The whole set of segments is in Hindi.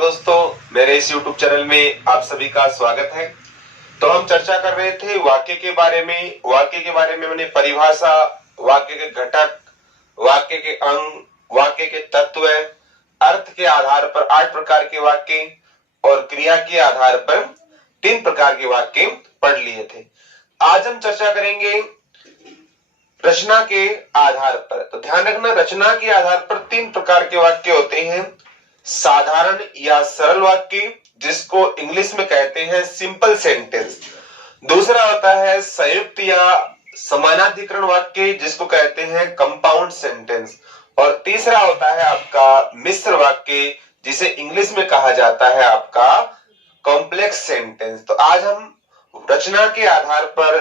नमस्कार दोस्तों, मेरे इस YouTube चैनल में आप सभी का स्वागत है। तो हम चर्चा कर रहे थे वाक्य के बारे में। वाक्य के बारे में मैंने परिभाषा, वाक्य के घटक, वाक्य के अंग, वाक्य के तत्व, अर्थ के आधार पर 8 प्रकार के वाक्य और क्रिया के आधार पर 3 प्रकार के वाक्य पढ़ लिए थे। आज हम चर्चा करेंगे रचना के आधार पर। तो ध्यान रखना, रचना के आधार पर 3 प्रकार के वाक्य होते हैं। साधारण या सरल वाक्य, जिसको इंग्लिश में कहते हैं सिंपल सेंटेंस। दूसरा होता है संयुक्त या समानाधिकरण वाक्य, जिसको कहते हैं कंपाउंड सेंटेंस। और तीसरा होता है आपका मिश्र वाक्य, जिसे इंग्लिश में कहा जाता है आपका कॉम्प्लेक्स सेंटेंस। तो आज हम रचना के आधार पर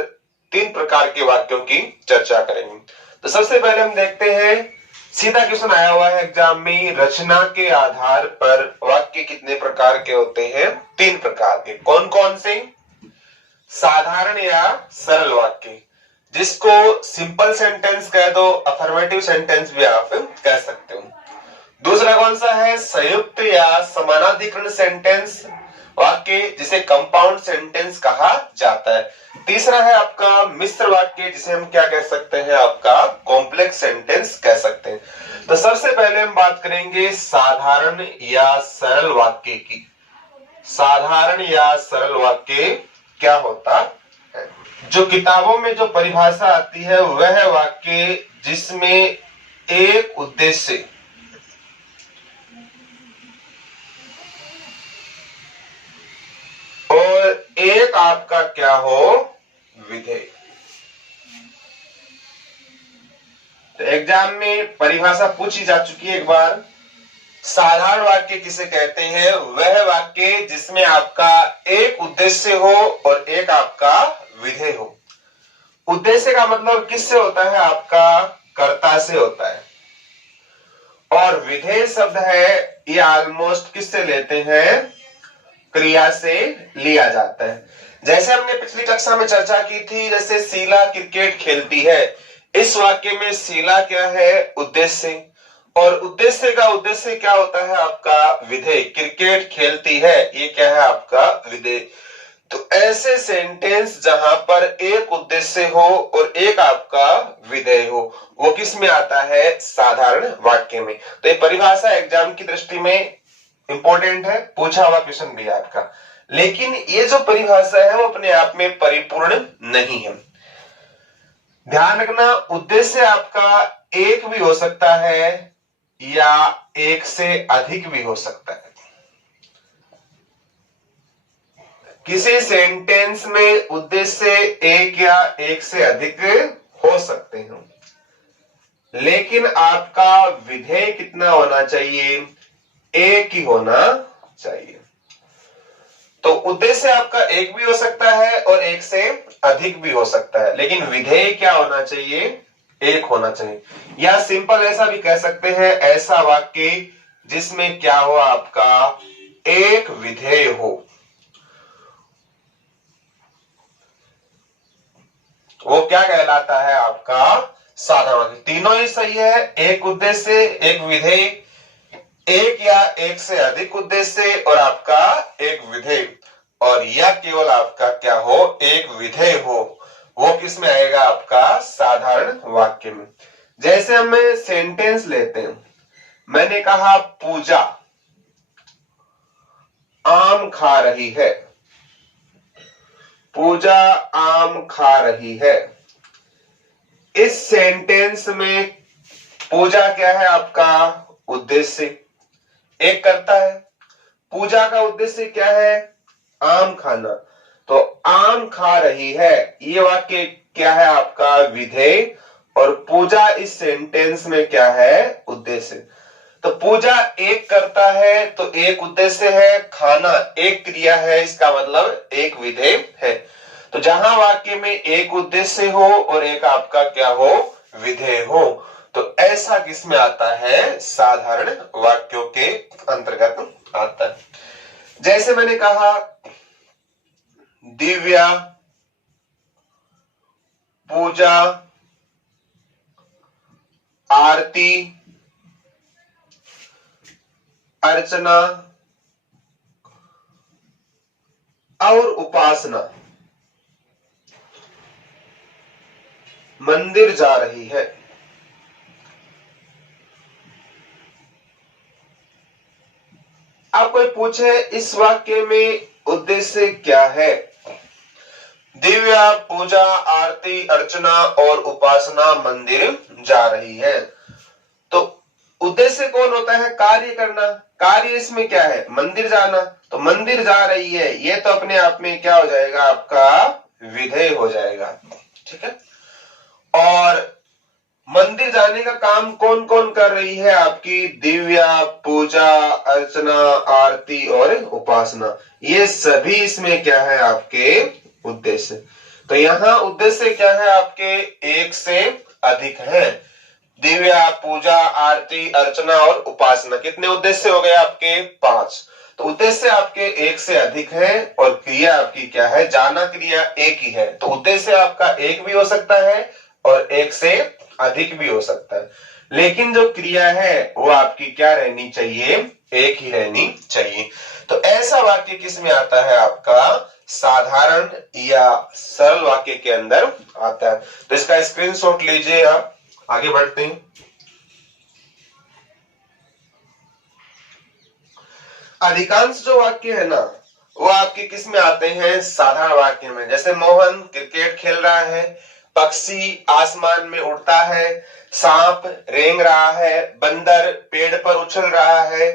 3 प्रकार के वाक्यों की चर्चा करेंगे। तो सबसे पहले हम देखते हैं, सीधा क्वेश्चन आया हुआ है एग्जाम में, रचना के आधार पर वाक्य कितने प्रकार के होते हैं? 3 प्रकार के। कौन कौन से? साधारण या सरल वाक्य, जिसको सिंपल सेंटेंस कह दो, अफर्मेटिव सेंटेंस भी आप कह सकते हो। दूसरा कौन सा है? संयुक्त या समानाधिकरण सेंटेंस वाक्य, जिसे कंपाउंड सेंटेंस कहा जाता है। तीसरा है आपका मिश्र वाक्य, जिसे हम क्या कह सकते हैं? आपका कॉम्प्लेक्स सेंटेंस कह सकते हैं। तो सबसे पहले हम बात करेंगे साधारण या सरल वाक्य की। साधारण या सरल वाक्य क्या होता है? जो किताबों में जो परिभाषा आती है वह वाक्य जिसमें एक उद्देश्य और एक आपका क्या हो? विधेय। तो एग्जाम में परिभाषा पूछी जा चुकी है एक बार। साधारण वाक्य किसे कहते हैं? वह वाक्य जिसमें आपका एक उद्देश्य हो और एक आपका विधेय हो। उद्देश्य का मतलब किससे होता है? आपका कर्ता से होता है। और विधेय शब्द है, ये ऑलमोस्ट किससे लेते हैं? क्रिया से लिया जाता है। जैसे हमने पिछली कक्षा में चर्चा की थी, जैसे शीला क्रिकेट खेलती है, इस वाक्य में शीला क्या है? उद्देश्य। और उद्देश्य का उद्देश्य क्या होता है? आपका विधेय। क्रिकेट खेलती है, ये क्या है? आपका विधेय। तो ऐसे सेंटेंस जहां पर एक उद्देश्य हो और एक आपका विधेय हो, वो किस में आता है? साधारण वाक्य में। तो ये परिभाषा एग्जाम की दृष्टि में इंपॉर्टेंट है, पूछा हुआ क्वेश्चन भी आपका। लेकिन ये जो परिभाषा है वो अपने आप में परिपूर्ण नहीं है। ध्यान रखना, उद्देश्य आपका एक भी हो सकता है या एक से अधिक भी हो सकता है। किसी सेंटेंस में उद्देश्य एक या एक से अधिक हो सकते हैं, लेकिन आपका विधेय कितना होना चाहिए? एक ही होना चाहिए। तो उद्देश्य आपका एक भी हो सकता है और एक से अधिक भी हो सकता है, लेकिन विधेय क्या होना चाहिए? एक होना चाहिए। या सिंपल ऐसा भी कह सकते हैं, ऐसा वाक्य जिसमें क्या हो? आपका एक विधेय हो, वो क्या कहलाता है? आपका साधारण वाक्य। तीनों ही सही है, एक उद्देश्य, एक विधेय, एक या एक से अधिक उद्देश्य और आपका एक विधेय। और यह केवल आपका क्या हो? एक विधेय हो, वो किस में आएगा? आपका साधारण वाक्य में। जैसे हम सेंटेंस लेते हैं, मैंने कहा पूजा आम खा रही है। पूजा आम खा रही है। इस सेंटेंस में पूजा क्या है? आपका उद्देश्य। एक करता है, पूजा का उद्देश्य क्या है? आम खाना। तो आम खा रही है, ये वाक्य क्या है? आपका विधेय। और पूजा इस सेंटेंस में क्या है? उद्देश्य। तो पूजा एक करता है तो एक उद्देश्य है, खाना एक क्रिया है, इसका मतलब एक विधेय है। तो जहां वाक्य में एक उद्देश्य हो और एक आपका क्या हो? विधेय हो, तो ऐसा किसमें आता है? साधारण वाक्यों के अंतर्गत आता है। जैसे मैंने कहा दिव्या पूजा आरती अर्चना और उपासना मंदिर जा रही है। आप कोई पूछे इस वाक्य में उद्देश्य क्या है? दिव्या पूजा आरती अर्चना और उपासना मंदिर जा रही है। तो उद्देश्य कौन होता है? कार्य करना। कार्य इसमें क्या है? मंदिर जाना। तो मंदिर जा रही है, ये तो अपने आप में क्या हो जाएगा? आपका विधेय हो जाएगा। ठीक है। और मंदिर जाने का काम कौन कौन कर रही है? आपकी दिव्या पूजा अर्चना आरती और उपासना, ये सभी इसमें क्या है? आपके उद्देश्य। तो यहाँ उद्देश्य क्या है? आपके एक से अधिक है। दिव्या पूजा आरती अर्चना और उपासना, कितने उद्देश्य हो गए आपके? 5। तो उद्देश्य आपके एक से अधिक है और क्रिया आपकी क्या है? जाना क्रिया एक ही है। तो उद्देश्य आपका एक भी हो सकता है और एक से अधिक भी हो सकता है, लेकिन जो क्रिया है वो आपकी क्या रहनी चाहिए? एक ही रहनी चाहिए। तो ऐसा वाक्य किस में आता है? आपका साधारण या सरल वाक्य के अंदर आता है। तो इसका स्क्रीनशॉट लीजिए, आप आगे बढ़ते हैं। अधिकांश जो वाक्य है ना, वो आपके किस में आते हैं? साधारण वाक्य में। जैसे मोहन क्रिकेट खेल रहा है, पक्षी आसमान में उड़ता है, सांप रेंग रहा है, बंदर पेड़ पर उछल रहा है,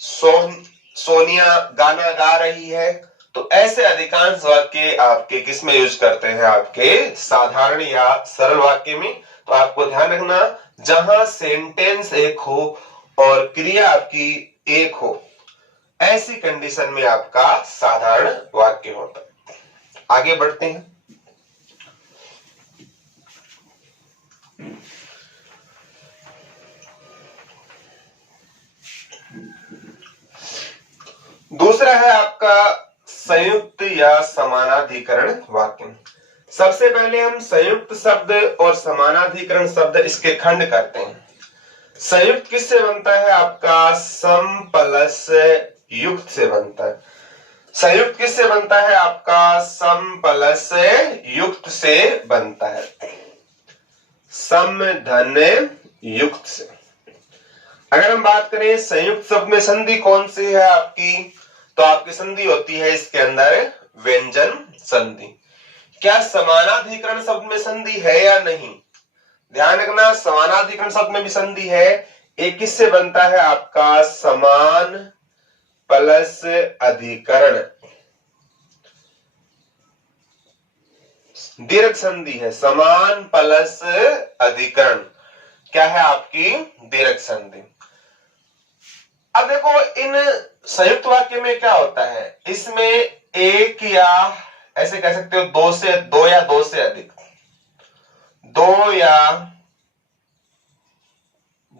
सोनिया गाना गा रही है। तो ऐसे अधिकांश वाक्य आपके किस में यूज करते हैं? आपके साधारण या सरल वाक्य में। तो आपको ध्यान रखना, जहां सेंटेंस एक हो और क्रिया आपकी एक हो, ऐसी कंडीशन में आपका साधारण वाक्य होता है। आगे बढ़ते हैं। दूसरा है आपका संयुक्त या समानाधिकरण वाक्य। सबसे पहले हम संयुक्त शब्द और समानाधिकरण शब्द इसके खंड करते हैं। संयुक्त किससे बनता है? आपका सम प्लस युक्त से बनता है। संयुक्त किससे बनता है? आपका सम प्लस युक्त से बनता है। सम धन युक्त से। अगर हम बात करें संयुक्त शब्द में संधि कौन सी है आपकी? तो आपकी संधि होती है इसके अंदर व्यंजन संधि। क्या समानाधिकरण शब्द में संधि है या नहीं? ध्यान रखना, समानाधिकरण शब्द में भी संधि है। एक किससे बनता है? आपका समान प्लस अधिकरण, दीर्घ संधि है। समान प्लस अधिकरण क्या है? आपकी दीर्घ संधि। अब देखो, इन संयुक्त वाक्य में क्या होता है? इसमें एक या ऐसे कह सकते हो दो या दो से अधिक, दो या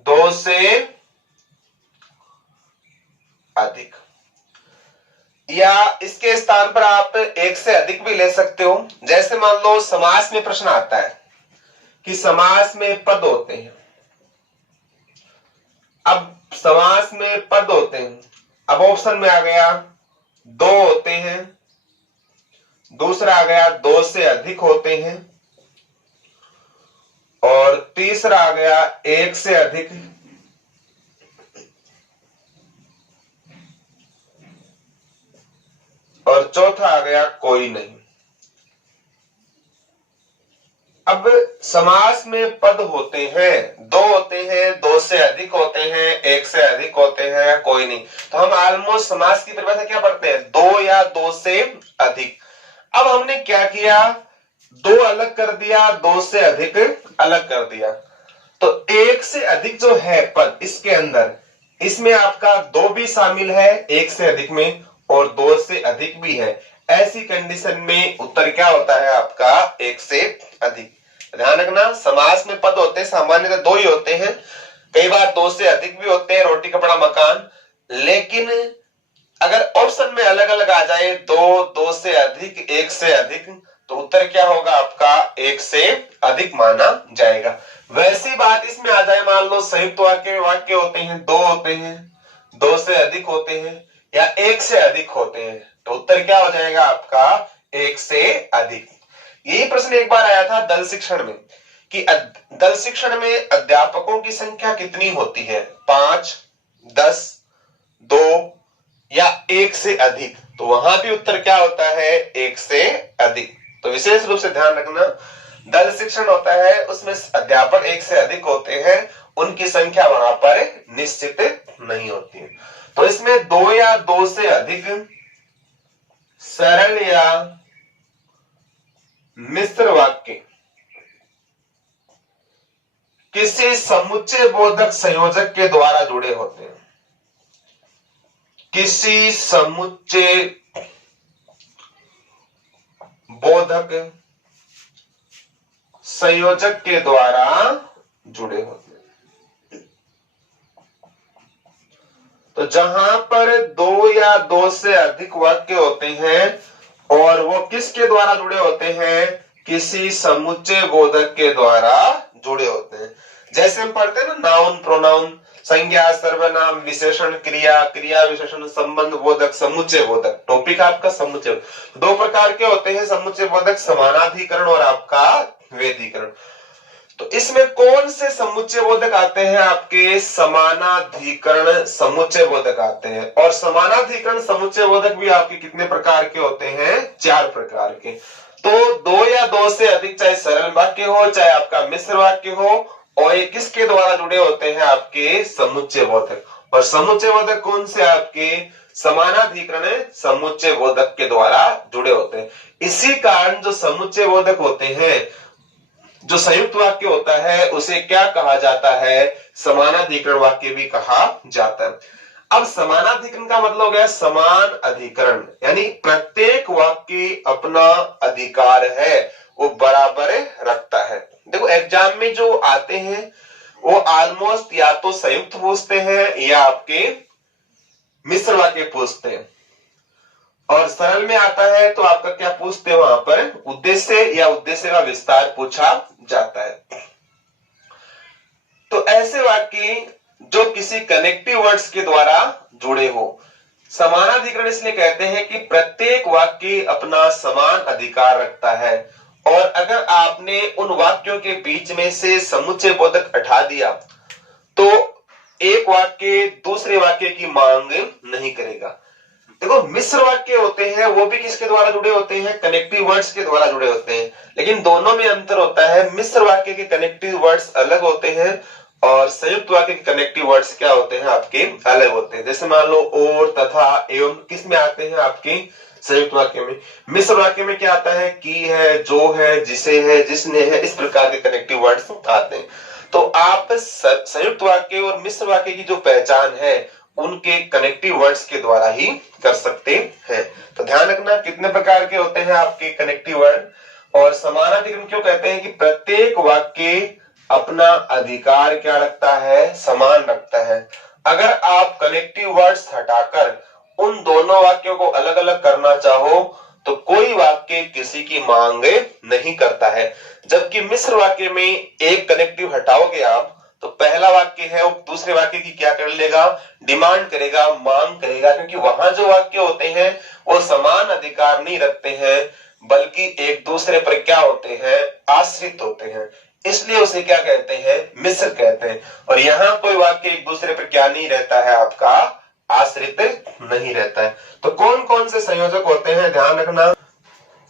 दो से अधिक, या इसके स्थान पर आप एक से अधिक भी ले सकते हो। जैसे मान लो समास में प्रश्न आता है कि समास में पद होते हैं। अब समास में पद होते हैं, अब ऑप्शन में आ गया दो होते हैं, दूसरा आ गया दो से अधिक होते हैं, और तीसरा आ गया एक से अधिक, और चौथा आ गया कोई नहीं। अब समास में पद होते हैं, दो होते हैं, दो से अधिक होते हैं, एक से अधिक होते हैं, या कोई नहीं। तो हम ऑलमोस्ट समास की परिभाषा क्या पढ़ते हैं? दो या दो से अधिक। अब हमने क्या किया? दो अलग कर दिया, दो से अधिक अलग कर दिया। तो एक से अधिक जो है पद इसके अंदर, इसमें आपका दो भी शामिल है एक से अधिक में, और दो से अधिक भी है। ऐसी कंडीशन में उत्तर क्या होता है आपका? एक से अधिक। ध्यान रखना, समास में पद होते हैं सामान्यतः दो ही होते हैं, कई बार दो से अधिक भी होते हैं, रोटी कपड़ा मकान। लेकिन अगर ऑप्शन में अलग अलग आ जाए, दो, दो से अधिक, एक से अधिक, तो उत्तर क्या होगा आपका? एक से अधिक माना जाएगा। वैसी बात इसमें आ जाए, मान लो संयुक्त वाक्य होते हैं, दो होते हैं, दो से अधिक होते हैं, या एक से अधिक होते हैं, तो उत्तर क्या हो जाएगा आपका, एक से अधिक। यही प्रश्न एक बार आया था दल शिक्षण में कि दल शिक्षण में अध्यापकों की संख्या कितनी होती है, 5, 10, 2 या एक से अधिक। तो वहां भी उत्तर क्या होता है, एक से अधिक। तो विशेष रूप से ध्यान रखना, दल शिक्षण होता है उसमें अध्यापक एक से अधिक होते हैं, उनकी संख्या वहां पर निश्चित नहीं होती है। तो इसमें 2 या 2 से अधिक सरल या मिश्र वाक्य किसी समुच्चय बोधक संयोजक के द्वारा जुड़े होते हैं। किसी समुच्चय बोधक संयोजक के द्वारा जुड़े होते हैं। तो जहां पर 2 या 2 से अधिक वाक्य होते हैं और वो किसके द्वारा जुड़े होते हैं, किसी समुच्चय बोधक के द्वारा जुड़े होते हैं। जैसे हम पढ़ते हैं ना, नाउन प्रोनाउन, संज्ञा सर्वनाम विशेषण क्रिया, क्रिया विशेषण संबंध बोधक समुच्चय बोधक। टॉपिक आपका समुच्चय, 2 प्रकार के होते हैं समुच्चय बोधक, समानाधिकरण और आपका वेदीकरण। तो इसमें कौन से समुच्चय बोधक आते हैं आपके, समानाधिकरण समुच्चय बोधक आते हैं। और समानाधिकरण समुच्चय बोधक भी आपके कितने प्रकार के होते हैं, 4 प्रकार के। तो 2 या 2 से अधिक, चाहे सरल वाक्य हो चाहे आपका मिश्र वाक्य हो, और ये किसके द्वारा जुड़े होते हैं, आपके समुच्चय बोधक। और समुच्चय बोधक कौन से, आपके समानाधिकरण समुच्चय बोधक के द्वारा जुड़े होते हैं। इसी कारण जो समुच्चय बोधक होते हैं, जो संयुक्त वाक्य होता है उसे क्या कहा जाता है, समानाधिकरण वाक्य भी कहा जाता है। अब समानाधिकरण का मतलब हो गया समान अधिकरण, यानी प्रत्येक वाक्य अपना अधिकार है वो बराबर रखता है। देखो एग्जाम में जो आते हैं वो ऑलमोस्ट या तो संयुक्त पूछते हैं या आपके मिश्र वाक्य पूछते हैं, और सरल में आता है तो आपका क्या पूछते हैं, वहां पर उद्देश्य या उद्देश्य का विस्तार पूछा जाता है। तो ऐसे वाक्य जो किसी कनेक्टिव वर्ड्स के द्वारा जुड़े हो, समानाधिकरण इसलिए कहते हैं कि प्रत्येक वाक्य अपना समान अधिकार रखता है, और अगर आपने उन वाक्यों के बीच में से समुच्चय बोधक हटा दिया तो एक वाक्य दूसरे वाक्य की मांग नहीं करेगा। देखो मिश्र वाक्य होते हैं वो भी किसके द्वारा जुड़े होते हैं, कनेक्टिव वर्ड्स के द्वारा जुड़े होते हैं, लेकिन दोनों में अंतर होता है। मिश्र वाक्य के कनेक्टिव वर्ड्स अलग होते हैं और संयुक्त वाक्य के कनेक्टिव वर्ड्स क्या होते हैं, आपके अलग होते हैं। जैसे मान लो और, तथा, एवं किस में आते हैं, आपके संयुक्त वाक्य में। मिश्र वाक्य में क्या आता है, की है, जो है, जिसे है, जिसने है, इस प्रकार के कनेक्टिव वर्ड्स आते हैं। तो आप संयुक्त वाक्य और मिश्र वाक्य की जो पहचान है उनके कनेक्टिव वर्ड्स के द्वारा ही कर सकते हैं। तो ध्यान रखना कितने प्रकार के होते हैं आपके कनेक्टिव वर्ड। और समानाधिकरण क्यों कहते हैं कि प्रत्येक वाक्य अपना अधिकार क्या रखता है, समान रखता है। अगर आप कनेक्टिव वर्ड्स हटाकर उन दोनों वाक्यों को अलग अलग करना चाहो तो कोई वाक्य किसी की मांग नहीं करता है। जबकि मिश्र वाक्य में एक कनेक्टिव हटाओगे आप तो पहला वाक्य है वो दूसरे वाक्य की क्या कर लेगा, डिमांड करेगा, मांग करेगा, क्योंकि वहां जो वाक्य होते हैं वो समान अधिकार नहीं रखते हैं बल्कि एक दूसरे पर क्या होते हैं, आश्रित होते हैं। इसलिए उसे क्या कहते हैं, मिश्र कहते हैं। और यहाँ कोई वाक्य एक दूसरे पर क्या नहीं रहता है, आपका आश्रित नहीं रहता है। तो कौन कौन से संयोजक होते हैं, ध्यान रखना।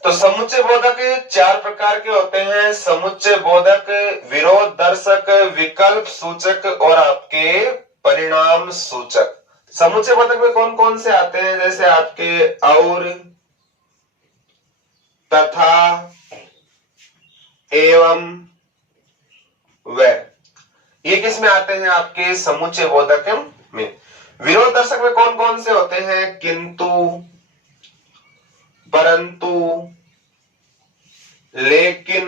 तो समुच्चय बोधक 4 प्रकार के होते हैं। समुच्चय बोधक, विरोध दर्शक, विकल्प सूचक और आपके परिणाम सूचक। समुच्चय बोधक में कौन कौन से आते हैं, जैसे आपके और, तथा, एवं, व, ये किस में आते हैं, आपके समुच्चय बोधक में। विरोध दर्शक में कौन कौन से होते हैं, किंतु, परंतु, लेकिन,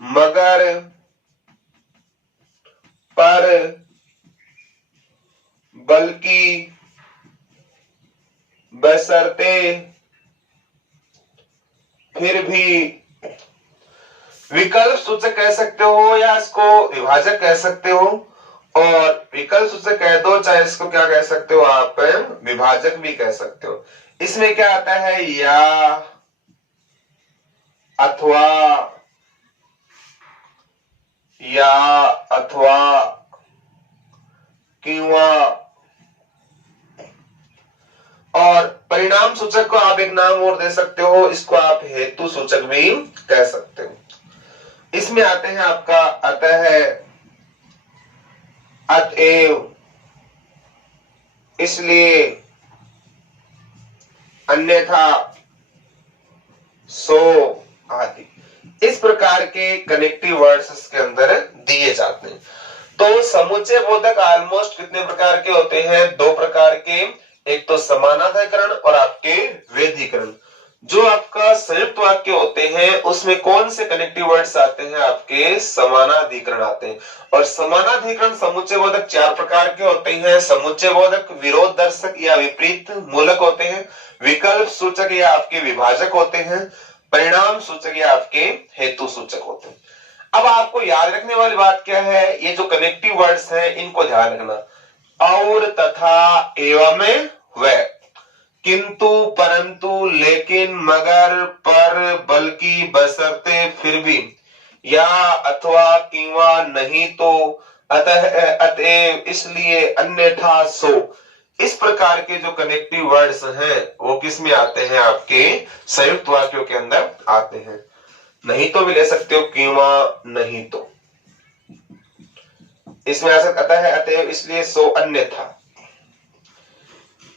मगर, पर, बल्कि, बशर्ते, फिर भी। विकल्प सूचक कह सकते हो या इसको विभाजक कह सकते हो। और विकल्प सूचक कह दो, चाहे इसको क्या कह सकते हो आप, विभाजक भी कह सकते हो। इसमें क्या आता है, या, अथवा, या, अथवा, किंवा। और परिणाम सूचक को आप एक नाम और दे सकते हो, इसको आप हेतु सूचक भी कह सकते हो। इसमें आते हैं आपका अतः, अतएव, इसलिए, अन्यथा, सो आदि। इस प्रकार के कनेक्टिव वर्ड्स इसके अंदर दिए जाते हैं। तो समुच्चय बोधक ऑलमोस्ट कितने प्रकार के होते हैं, दो प्रकार के। एक तो समानाधिकरण और आपके वेधीकरण। जो आपका संयुक्त वाक्य होते हैं उसमें कौन से कनेक्टिव वर्ड्स आते हैं, आपके समानाधिकरण आते हैं। और समानाधिकरण समुच्चय बोधक चार प्रकार के होते हैं। समुच्चय बोधक विरोध दर्शक या विपरीत मूलक होते हैं, विकल्प सूचक या आपके विभाजक होते हैं, परिणाम सूचक या आपके हेतु सूचक होते हैं। अब आपको याद रखने वाली बात क्या है, ये जो कनेक्टिव वर्ड्स हैं इनको ध्यान रखना। और, तथा, एवं, व, किंतु, परंतु, लेकिन, मगर, पर, बल्कि, बशर्ते, फिर भी, या, अथवा, किंवा, नहीं तो, अतः, अतएव, इसलिए, अन्यथा, सो। इस प्रकार के जो कनेक्टिव वर्ड्स हैं वो किस में आते हैं, आपके संयुक्त वाक्यों के अंदर आते हैं। नहीं तो भी ले सकते हो, किंवा, नहीं तो। इसमें आ सकता अतः, अतएव, इसलिए, सो, अन्यथा।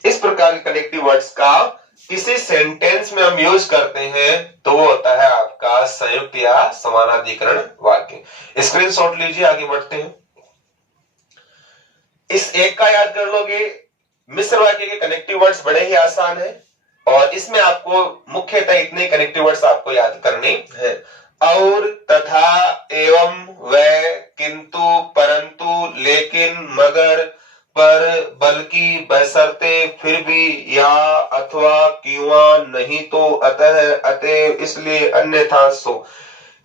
इस प्रकार के कनेक्टिव वर्ड्स का किसी सेंटेंस में हम यूज करते हैं तो वो होता है आपका संयुक्त या समानाधिकरण वाक्य। स्क्रीनशॉट लीजिए, आगे बढ़ते हैं। इस एक का याद कर लोगे। मिश्र वाक्य के कनेक्टिव वर्ड्स बड़े ही आसान है और इसमें आपको मुख्यतः इतने कनेक्टिव वर्ड्स आपको याद करने हैं। और, तथा, एवं, व, किंतु, परंतु, लेकिन, मगर, पर, बल्कि, बशर्ते, फिर भी, या, अथवा, किंवा, नहीं तो, अतः, अतएव, इसलिए, अन्यथा, सो।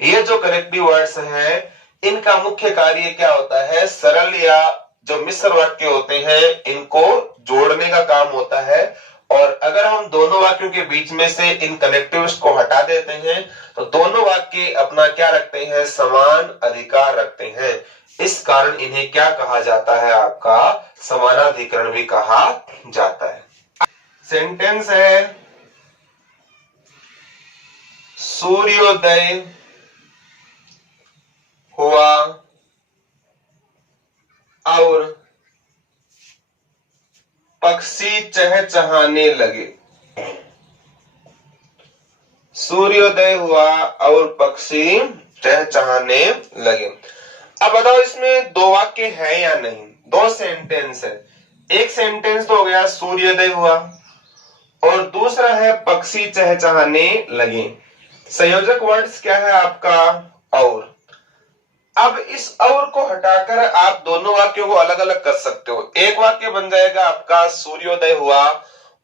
ये जो कनेक्टिव वर्ड्स हैं इनका मुख्य कार्य क्या होता है, सरल या जो मिश्र वाक्य होते हैं इनको जोड़ने का काम होता है। और अगर हम दोनों वाक्यों के बीच में से इन कनेक्टिव्स को हटा देते हैं तो दोनों वाक्य अपना क्या रखते हैं, समान अधिकार रखते हैं। इस कारण इन्हें क्या कहा जाता है, आपका समानाधिकरण भी कहा जाता है। सेंटेंस है, सूर्योदय हुआ और पक्षी चहचहाने लगे। सूर्योदय हुआ और पक्षी चहचहाने लगे। अब बताओ इसमें दो वाक्य है या नहीं, दो सेंटेंस है। एक सेंटेंस तो हो गया सूर्योदय हुआ और दूसरा है पक्षी चहचहाने लगे। संयोजक वर्ड्स क्या है आपका, और। अब इस और को हटाकर आप दोनों वाक्यों को अलग अलग कर सकते हो। एक वाक्य बन जाएगा आपका सूर्योदय हुआ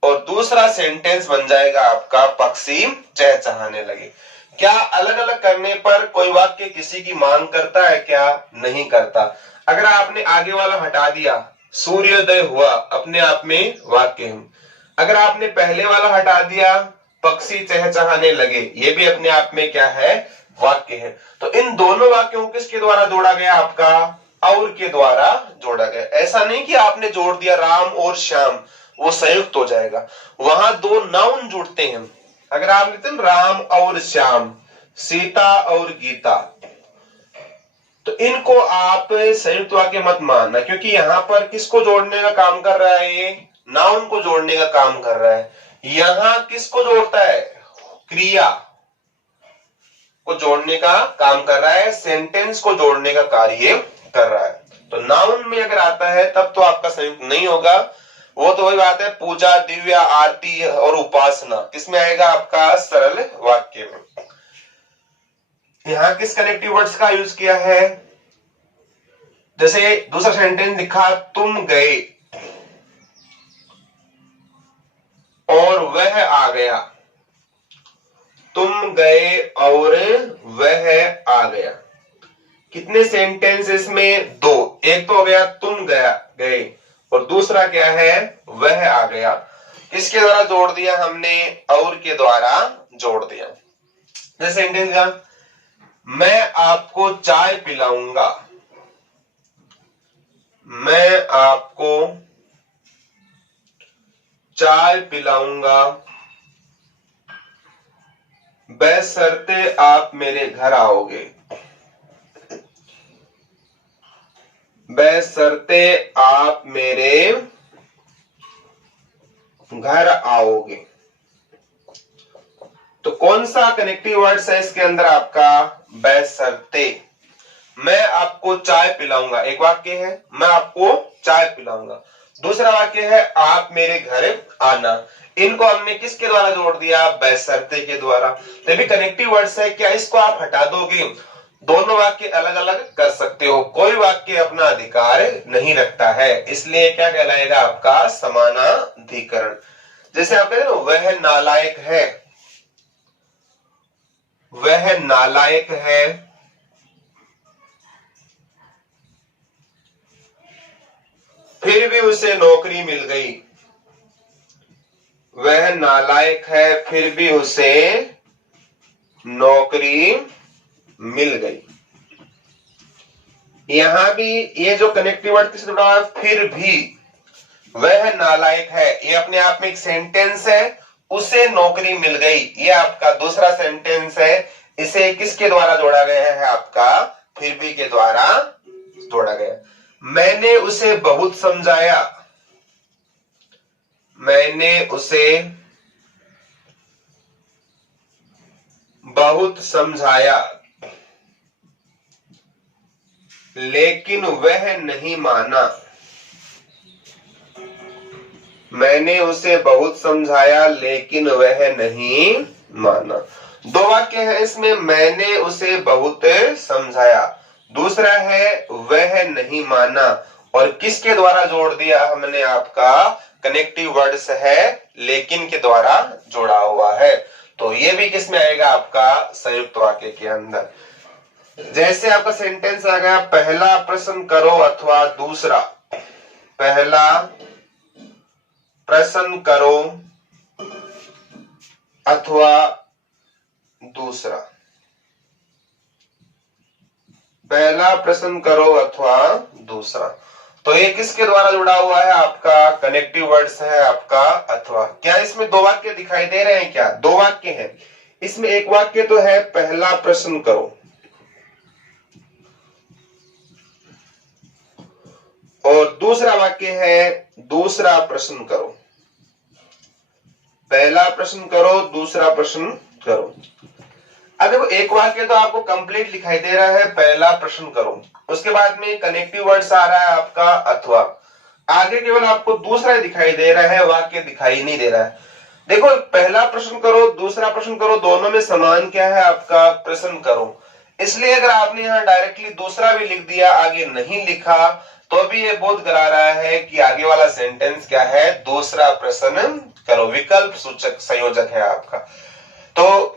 और दूसरा सेंटेंस बन जाएगा आपका पक्षी चहचहाने लगे। क्या अलग अलग करने पर कोई वाक्य किसी की मांग करता है, क्या नहीं करता। अगर आपने आगे वाला हटा दिया, सूर्योदय हुआ अपने आप में वाक्य है। अगर आपने पहले वाला हटा दिया, पक्षी चहचहाने लगे, ये भी अपने आप में क्या है, वाक्य है। तो इन दोनों वाक्यों को किसके द्वारा जोड़ा गया, आपका और के द्वारा जोड़ा गया। ऐसा नहीं कि आपने जोड़ दिया राम और श्याम, वो संयुक्त हो जाएगा। वहां दो नाउन जुड़ते हैं। अगर आप लेते हैं राम और श्याम, सीता और गीता, तो इनको आप संयुक्त वाक्य मत मानना, क्योंकि यहां पर किसको जोड़ने का काम कर रहा है, ये नाउन को जोड़ने का काम कर रहा है। यहां किसको जोड़ता है, क्रिया को जोड़ने का काम कर रहा है, सेंटेंस को जोड़ने का कार्य कर रहा है। तो नाउन में अगर आता है तब तो आपका संयुक्त नहीं होगा। वो तो वही बात है, पूजा, दिव्या, आरती और उपासना किसमें आएगा, आपका सरल वाक्य में। यहां किस कनेक्टिव वर्ड्स का यूज किया है, जैसे दूसरा सेंटेंस लिखा, तुम गए और वह आ गया। तुम गए और वह आ गया। कितने सेंटेंस इसमें, दो। एक तो हो गया तुम गए और दूसरा क्या है वह आ गया। किसके द्वारा जोड़ दिया हमने, और के द्वारा जोड़ दिया। जैसे सेंटेंस का मैं आपको चाय पिलाऊंगा, मैं आपको चाय पिलाऊंगा बशर्ते आप मेरे घर आओगे, बशर्ते आप मेरे घर आओगे। तो कौन सा कनेक्टिव वर्ड्स है इसके अंदर आपका, बशर्ते। मैं आपको चाय पिलाऊंगा एक वाक्य है, मैं आपको चाय पिलाऊंगा। दूसरा वाक्य है आप मेरे घर आना। इनको हमने किसके द्वारा जोड़ दिया, बशर्ते के द्वारा। तो भी कनेक्टिव वर्ड्स है, क्या इसको आप हटा दोगे, दोनों वाक्य अलग अलग कर सकते हो, कोई वाक्य अपना अधिकार नहीं रखता है, इसलिए क्या कहलाएगा आपका समानाधिकरण। जैसे आप कहते हैं वह नालायक है, वह नालायक है, फिर भी उसे नौकरी मिल गई, वह नालायक है फिर भी उसे नौकरी मिल गई। यहां भी ये जो कनेक्टिव वर्ड किससे जुड़ा है, फिर भी वह नालायक है, ये अपने आप में एक सेंटेंस है, उसे नौकरी मिल गई, ये आपका दूसरा सेंटेंस है। इसे किसके द्वारा जोड़ा गया है, आपका फिर भी के द्वारा जोड़ा गया। मैंने उसे बहुत समझाया, मैंने उसे बहुत समझाया लेकिन वह नहीं माना, मैंने उसे बहुत समझाया लेकिन वह नहीं माना। दो वाक्य है इसमें, मैंने उसे बहुत समझाया, दूसरा है वह नहीं माना, और किसके द्वारा जोड़ दिया हमने, आपका कनेक्टिव वर्ड्स है लेकिन के द्वारा जोड़ा हुआ है। तो ये भी किस में आएगा, आपका संयुक्त वाक्य के अंदर। जैसे आपका सेंटेंस आ गया पहला प्रश्न करो अथवा दूसरा, पहला प्रश्न करो अथवा दूसरा, पहला प्रश्न करो अथवा दूसरा। तो ये किसके द्वारा जुड़ा हुआ है, आपका कनेक्टिव वर्ड्स है आपका अथवा। क्या इसमें दो वाक्य दिखाई दे रहे हैं, क्या दो वाक्य हैं इसमें। एक वाक्य तो है पहला प्रश्न करो, और दूसरा वाक्य है दूसरा प्रश्न करो। पहला प्रश्न करो दूसरा प्रश्न करो। अब देखो एक वाक्य तो आपको कंप्लीट दिखाई दे रहा है पहला प्रश्न करो, उसके बाद में कनेक्टिव वर्ड्स आ रहा है आपका अथवा, आगे केवल आपको दूसरा दिखाई दे रहा है, वाक्य दिखाई नहीं दे रहा है। देखो पहला प्रश्न करो दूसरा प्रश्न करो, दोनों में समान क्या है, आपका प्रश्न करो। इसलिए अगर आपने यहाँ डायरेक्टली दूसरा भी लिख दिया आगे नहीं लिखा तो भी ये बोध करा रहा है कि आगे वाला सेंटेंस क्या है, दूसरा प्रश्न करो, विकल्प सूचक संयोजक है आपका। तो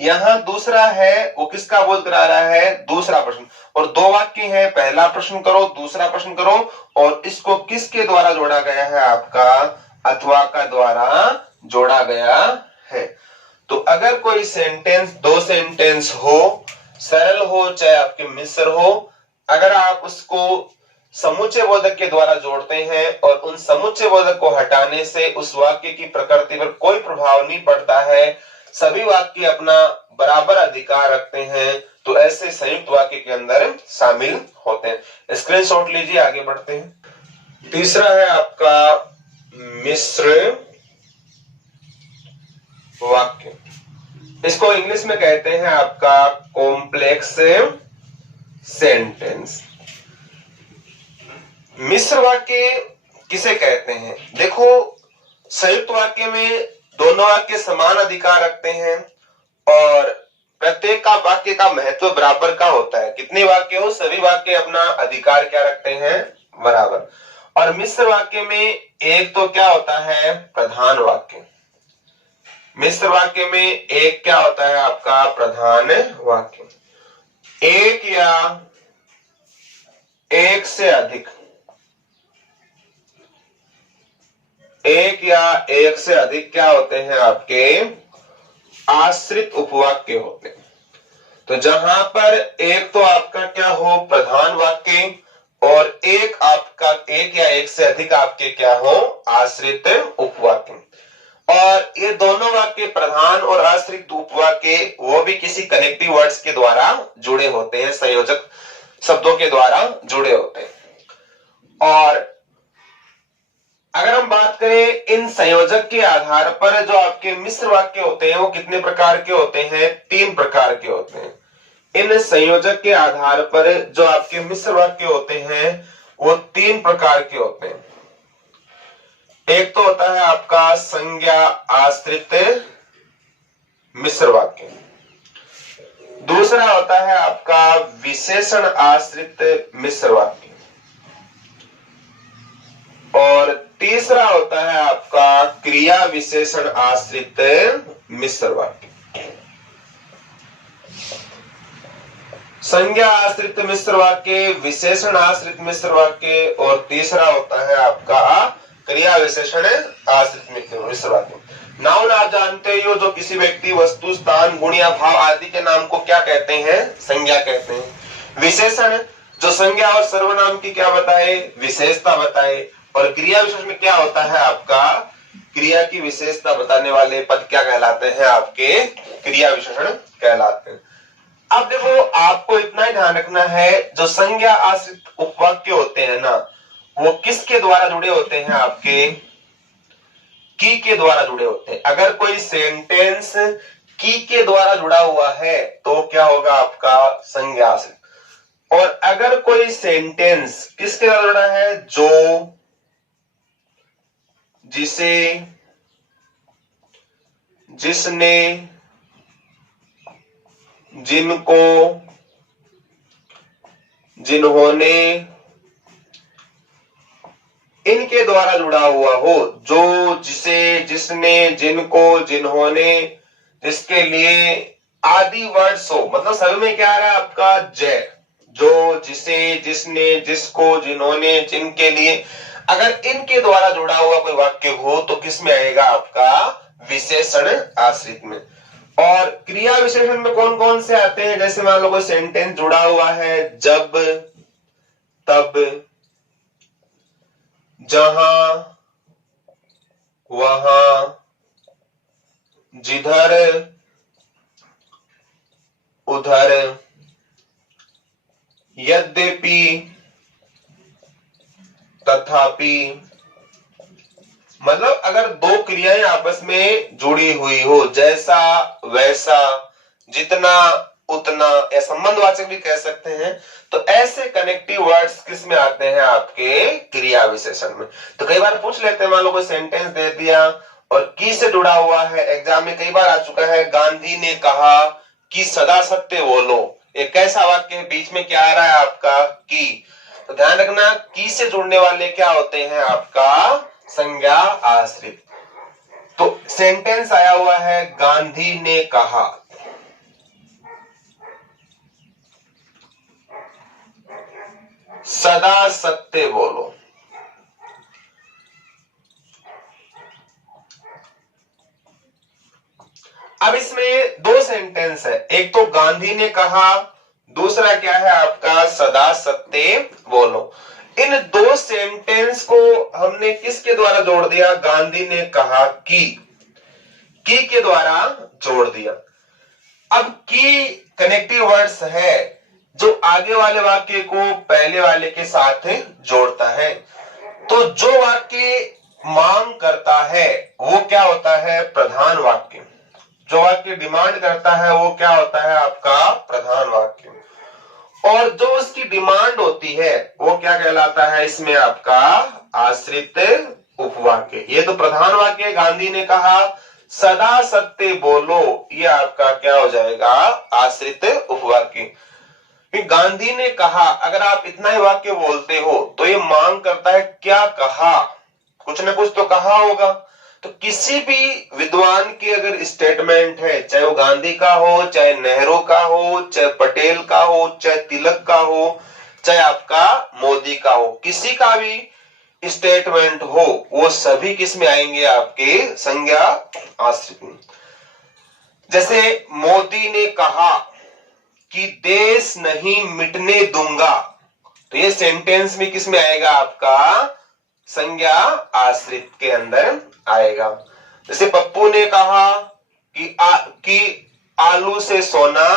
यहां दूसरा है वो किसका बोध करा रहा है, दूसरा प्रश्न। और दो वाक्य है पहला प्रश्न करो दूसरा प्रश्न करो, और इसको किसके द्वारा जोड़ा गया है, आपका अथवा का द्वारा जोड़ा गया है। तो अगर कोई सेंटेंस दो सेंटेंस हो, सरल हो चाहे आपके मिश्र हो, अगर आप उसको समुच्चय बोधक के द्वारा जोड़ते हैं और उन समुच्चय बोधक को हटाने से उस वाक्य की प्रकृति पर कोई प्रभाव नहीं पड़ता है, सभी वाक्य अपना बराबर अधिकार रखते हैं, तो ऐसे संयुक्त वाक्य के अंदर शामिल होते हैं। स्क्रीनशॉट लीजिए, आगे बढ़ते हैं। तीसरा है आपका मिश्र वाक्य, इसको इंग्लिश में कहते हैं आपका कॉम्प्लेक्स सेंटेंस। मिश्र वाक्य किसे कहते हैं, देखो संयुक्त वाक्य में दोनों वाक्य समान अधिकार रखते हैं और प्रत्येक का वाक्य का महत्व बराबर का होता है, कितने वाक्य हो सभी वाक्य अपना अधिकार क्या रखते हैं, बराबर। और मिश्र वाक्य में एक तो क्या होता है, प्रधान वाक्य। मिश्र वाक्य में एक क्या होता है, आपका प्रधान वाक्य। एक या एक से अधिक, एक या एक से अधिक क्या होते हैं आपके आश्रित उपवाक्य होते हैं। तो जहां पर एक तो आपका क्या हो प्रधान वाक्य और एक आपका एक या एक से अधिक आपके क्या हो आश्रित उपवाक्य, और ये दोनों वाक्य प्रधान और आश्रित उपवाक्य वो भी किसी कनेक्टिव वर्ड्स के द्वारा जुड़े होते हैं, संयोजक शब्दों के द्वारा जुड़े होते हैं। और अगर हम बात करें इन संयोजक के आधार पर जो आपके मिश्र वाक्य होते हैं वो कितने प्रकार के होते हैं, 3 प्रकार के होते हैं। इन संयोजक के आधार पर जो आपके मिश्र वाक्य होते हैं वो 3 प्रकार के होते हैं। एक तो होता है आपका संज्ञा आश्रित मिश्र वाक्य, दूसरा होता है आपका विशेषण आश्रित मिश्र वाक्य, और तीसरा होता है आपका क्रिया विशेषण आश्रित मिश्र वाक्य। संज्ञा आश्रित मिश्र वाक्य, विशेषण आश्रित मिश्र वाक्य, और तीसरा होता है आपका क्रिया विशेषण आश्रित मिश्र वाक्य। नाउन आप जानते हो जो किसी व्यक्ति वस्तु स्थान गुण या भाव आदि के नाम को क्या कहते हैं, संज्ञा कहते हैं। विशेषण जो संज्ञा और सर्वनाम की क्या बताए, विशेषता बताए, और क्रिया विशेषण में क्या होता है आपका क्रिया की विशेषता बताने वाले पद क्या कहलाते हैं आपके क्रिया विशेषण कहलाते हैं। अब देखो आपको इतना ही ध्यान रखना है जो संज्ञा आश्रित उपवाक्य होते हैं ना वो किसके द्वारा जुड़े होते हैं आपके की के द्वारा जुड़े होते हैं। अगर कोई सेंटेंस की के द्वारा जुड़ा हुआ है तो क्या होगा आपका संज्ञा आश्रित, और अगर कोई सेंटेंस किसके द्वारा जुड़ा है जो जिसे जिसने जिनको जिन्होंने इनके द्वारा जुड़ा हुआ हो, जो जिसे जिसने जिनको जिन्होंने जिसके लिए आदि वर्ड्स हो, मतलब सभी में क्या आ रहा है आपका जय, जो जिसे जिसने जिसको जिन्होंने जिनके लिए, अगर इनके द्वारा जुड़ा हुआ कोई वाक्य हो तो किस में आएगा आपका विशेषण आश्रित में। और क्रिया विशेषण में कौन कौन से आते हैं, जैसे मान लो कोई सेंटेंस जुड़ा हुआ है जब तब जहां वहां जिधर उधर यद्यपि तथापि, मतलब अगर दो क्रियाएं आपस में जुड़ी हुई हो, जैसा वैसा जितना उतना, या संबंधवाचक भी कह सकते हैं, तो ऐसे कनेक्टिव वर्ड्स किस में आते हैं आपके क्रिया विशेषण में। तो कई बार पूछ लेते हैं, मान लो कोई सेंटेंस दे दिया और की से जुड़ा हुआ है, एग्जाम में कई बार आ चुका है, गांधी ने कहा कि सदा सत्य बोलो, एक कैसा वाक्य है, बीच में क्या आ रहा है आपका की। तो ध्यान रखना की से जुड़ने वाले क्या होते हैं आपका संज्ञा आश्रित। तो सेंटेंस आया हुआ है गांधी ने कहा, सदा सत्य बोलो, अब इसमें दो सेंटेंस है, एक तो गांधी ने कहा, दूसरा क्या है आपका सदा सत्य बोलो। इन दो सेंटेंस को हमने किसके द्वारा जोड़ दिया, गांधी ने कहा की के द्वारा जोड़ दिया। अब की कनेक्टिव वर्ड्स है जो आगे वाले वाक्य को पहले वाले के साथ जोड़ता है। तो जो वाक्य मांग करता है वो क्या होता है प्रधान वाक्य, जो वाक्य डिमांड करता है वो क्या होता है आपका प्रधान वाक्य, और जो उसकी डिमांड होती है वो क्या कहलाता है इसमें आपका आश्रित उपवाक्य। ये तो प्रधान वाक्य गांधी ने कहा सदा सत्य बोलो, ये आपका क्या हो जाएगा आश्रित उपवाक्य। गांधी ने कहा, अगर आप इतना ही वाक्य बोलते हो तो ये मांग करता है क्या कहा, कुछ ना कुछ तो कहा होगा। तो किसी भी विद्वान की अगर स्टेटमेंट है, चाहे वो गांधी का हो, चाहे नेहरू का हो, चाहे पटेल का हो, चाहे तिलक का हो, चाहे आपका मोदी का हो, किसी का भी स्टेटमेंट हो, वो सभी किस में आएंगे, आपके संज्ञा आश्रित में। जैसे मोदी ने कहा कि देश नहीं मिटने दूंगा, तो ये सेंटेंस में किस में आएगा, आपका संज्ञा आश्रित के अंदर आएगा। जैसे पप्पू ने कहा कि आलू से सोना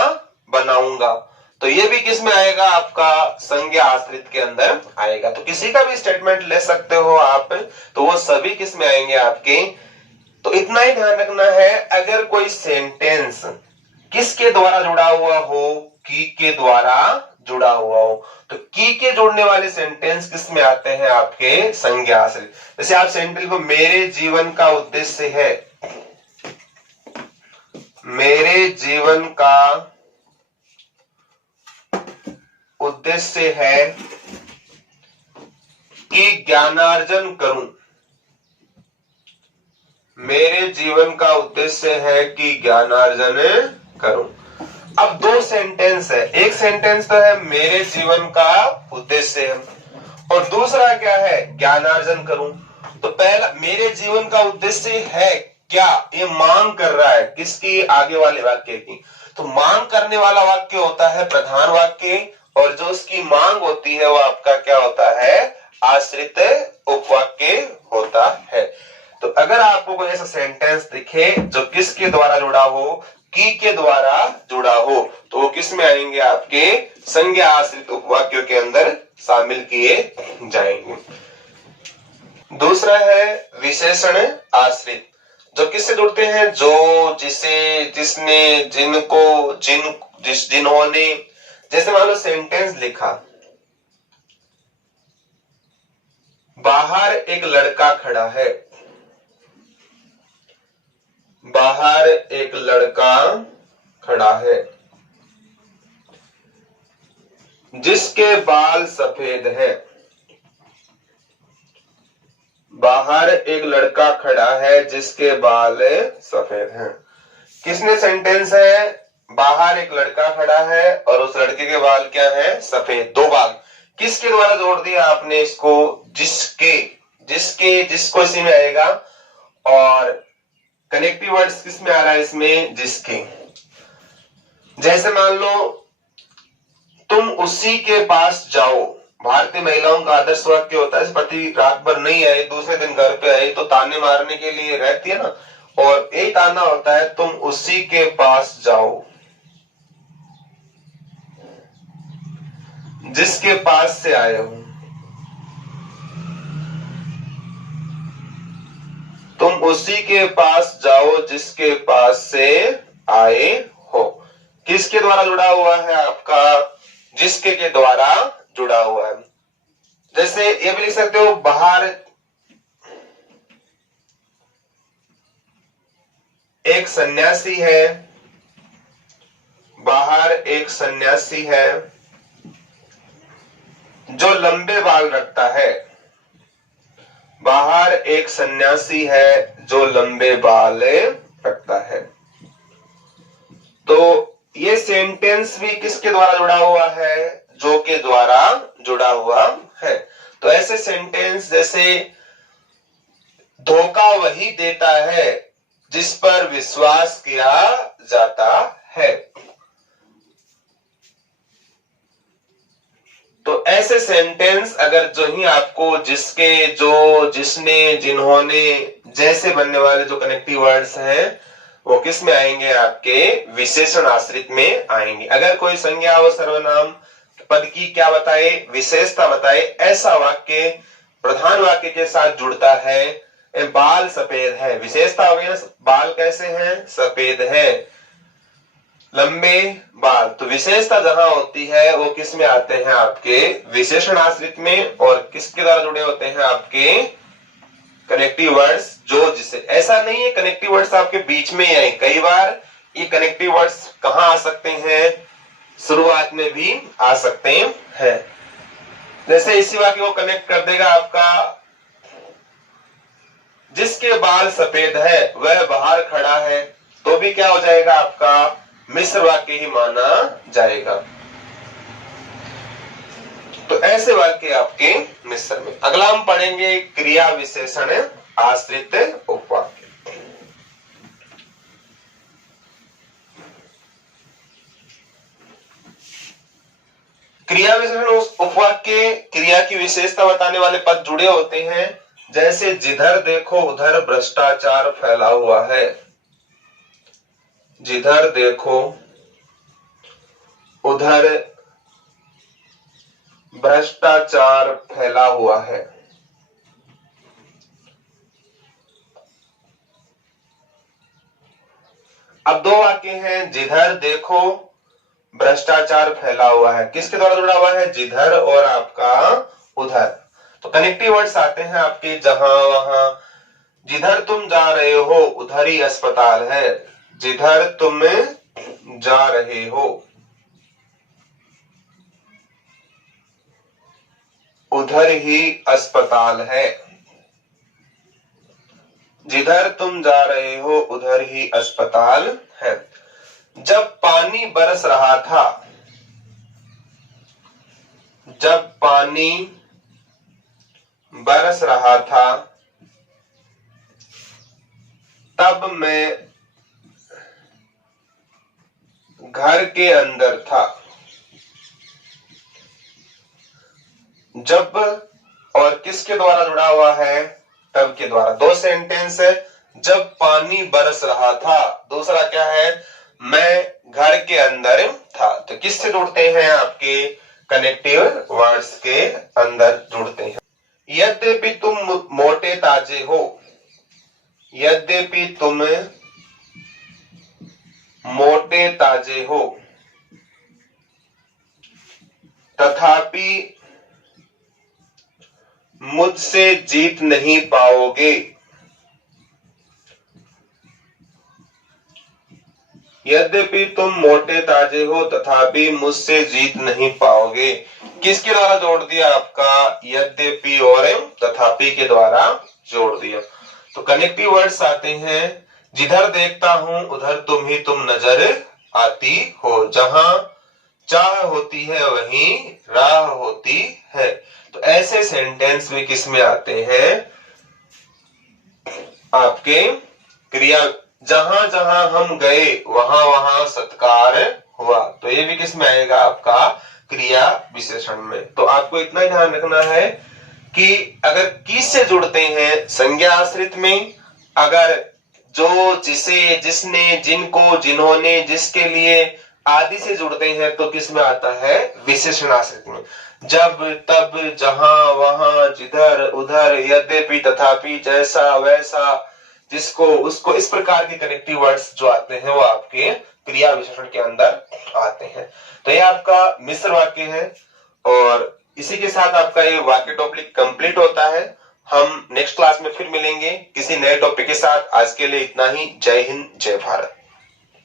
बनाऊंगा, तो ये भी किस में आएगा, आपका संज्ञा आश्रित के अंदर आएगा। तो किसी का भी स्टेटमेंट ले सकते हो आप, तो वो सभी किस में आएंगे, आपके। तो इतना ही ध्यान रखना है, अगर कोई सेंटेंस किसके द्वारा जुड़ा हुआ हो, की के द्वारा जुड़ा हुआ हो, तो की के जोड़ने वाले सेंटेंस किस में आते हैं, आपके संज्ञा आश्रित। जैसे आप सेंटेंस को मेरे जीवन का उद्देश्य है, मेरे जीवन का उद्देश्य है कि ज्ञानार्जन करूं, मेरे जीवन का उद्देश्य है कि ज्ञानार्जन करूं। अब दो सेंटेंस है, एक सेंटेंस तो है मेरे जीवन का उद्देश्य है, और दूसरा क्या है, ज्ञानार्जन करूं। तो पहला मेरे जीवन का उद्देश्य है क्या, ये मांग कर रहा है किसकी, आगे वाले वाक्य की। तो मांग करने वाला वाक्य होता है प्रधान वाक्य, और जो उसकी मांग होती है वो आपका क्या होता है, आश्रित उपवाक्य होता है। तो अगर आपको कोई ऐसा सेंटेंस दिखे जो किसके द्वारा जुड़ा हो, की के द्वारा जुड़ा हो, तो वो किस में आएंगे, आपके संज्ञा आश्रित उपवाक्यों के अंदर शामिल किए जाएंगे। दूसरा है विशेषण आश्रित, जो किससे जुड़ते हैं, जो, जिसे, जिसने, जिनको, जिन्होंने। जैसे मान लो सेंटेंस लिखा, बाहर एक लड़का खड़ा है, बाहर एक लड़का खड़ा है जिसके बाल सफेद हैं, बाहर एक लड़का खड़ा है जिसके बाल सफेद हैं। किसने सेंटेंस है, बाहर एक लड़का खड़ा है और उस लड़के के बाल क्या है, सफेद, दो बाल। किसके द्वारा जोड़ दिया आपने इसको, जिसके, जिसको इसी में आएगा, और कनेक्टिव वर्ड्स किस में आ रहा है इसमें, जिसके। जैसे मान लो तुम उसी के पास जाओ, भारतीय महिलाओं का आदर्श वाक्य होता है, पति रात भर नहीं आए, दूसरे दिन घर पे आए तो ताने मारने के लिए रहती है ना, और एक ताना होता है तुम उसी के पास जाओ, जिसके पास से आए हो, तुम उसी के पास जाओ जिसके पास से आए हो। किसके द्वारा जुड़ा हुआ है, आपका जिसके के द्वारा जुड़ा हुआ है। जैसे ये भी लिख सकते हो, बाहर एक सन्यासी है, बाहर एक सन्यासी है जो लंबे बाल रखता है, बाहर एक सन्यासी है जो लंबे बाल रखता है। तो ये सेंटेंस भी किसके द्वारा जुड़ा हुआ है, जो के द्वारा जुड़ा हुआ है। तो ऐसे सेंटेंस जैसे धोखा वही देता है जिस पर विश्वास किया जाता है, तो ऐसे सेंटेंस अगर जो ही आपको जिसके, जो, जिसने, जिन्होंने जैसे बनने वाले जो कनेक्टिव वर्ड्स हैं वो किस में आएंगे, आपके विशेषण आश्रित में आएंगे। अगर कोई संज्ञा व सर्वनाम पद की क्या बताए, विशेषता बताए, ऐसा वाक्य प्रधान वाक्य के साथ जुड़ता है, बाल सफेद है, विशेषता हो गई ना, बाल कैसे हैं, सफेद है, लंबे बाल। तो विशेषता जहां होती है वो किस में आते हैं, आपके विशेषण आश्रित में, और किसके द्वारा जुड़े होते हैं, आपके कनेक्टिव वर्ड्स जो, जिसे। ऐसा नहीं है कनेक्टिव वर्ड्स आपके बीच में ही आए, कई बार ये कनेक्टिव वर्ड्स कहां आ सकते हैं, शुरुआत में भी आ सकते हैं। जैसे इसी वाक्य को कनेक्ट कर देगा आपका, जिसके बाल सफेद है वह बाहर खड़ा है, तो भी क्या हो जाएगा, आपका मिश्र वाक्य ही माना जाएगा। तो ऐसे वाक्य आपके मिश्र में। अगला हम पढ़ेंगे क्रिया विशेषण आश्रित उपवाक्य। क्रिया विशेषण उपवाक्य क्रिया की विशेषता बताने वाले पद जुड़े होते हैं। जैसे जिधर देखो उधर भ्रष्टाचार फैला हुआ है, जिधर देखो उधर भ्रष्टाचार फैला हुआ है। अब दो वाक्य हैं, जिधर देखो भ्रष्टाचार फैला हुआ है, किसके द्वारा जुड़ा हुआ है? जिधर और आपका उधर। तो कनेक्टिव वर्ड्स आते हैं आपके जहां वहां। जिधर तुम जा रहे हो उधर ही अस्पताल है, जिधर तुम जा रहे हो उधर ही अस्पताल है, जिधर तुम जा रहे हो उधर ही अस्पताल है। जब पानी बरस रहा था, जब पानी बरस रहा था तब मैं घर के अंदर था। जब और किसके द्वारा जुड़ा हुआ है? तब के द्वारा। दो सेंटेंस है, जब पानी बरस रहा था, दूसरा क्या है? मैं घर के अंदर था। तो किससे जुड़ते हैं? आपके कनेक्टिव वर्ड्स के अंदर जुड़ते हैं। यद्यपि तुम मोटे ताजे हो, यद्यपि तुम मोटे ताजे हो तथापि मुझसे जीत नहीं पाओगे। यद्यपि तुम मोटे ताजे हो तथापि मुझसे जीत नहीं पाओगे। किसके द्वारा जोड़ दिया? आपका यद्यपि और तथापि के द्वारा जोड़ दिया। तो कनेक्टिव वर्ड्स आते हैं, जिधर देखता हूं उधर तुम ही तुम नजर आती हो, जहां चाह होती है वहीं राह होती है। तो ऐसे सेंटेंस में किस में आते हैं? आपके क्रिया। जहां जहां हम गए वहां वहां सत्कार हुआ, तो ये भी किस में आएगा? आपका क्रिया विशेषण में। तो आपको इतना ही ध्यान रखना है कि अगर किस से जुड़ते हैं संज्ञा आश्रित में, अगर जो, जिसे, जिसने, जिनको, जिन्होंने, जिसके लिए आदि से जुड़ते हैं तो किस में आता है? विशेषण आश्रित में। जब, तब, जहां, वहां, जिधर, उधर, यद्यपि, तथापि, जैसा, वैसा, जिसको, उसको, इस प्रकार के कनेक्टिव वर्ड्स जो आते हैं वो आपके क्रिया विशेषण के अंदर आते हैं। तो ये आपका मिश्र वाक्य है और इसी के साथ आपका ये वाक्य टॉपिक कंप्लीट होता है। हम नेक्स्ट क्लास में फिर मिलेंगे किसी नए टॉपिक के साथ। आज के लिए इतना ही। जय हिंद, जय भारत।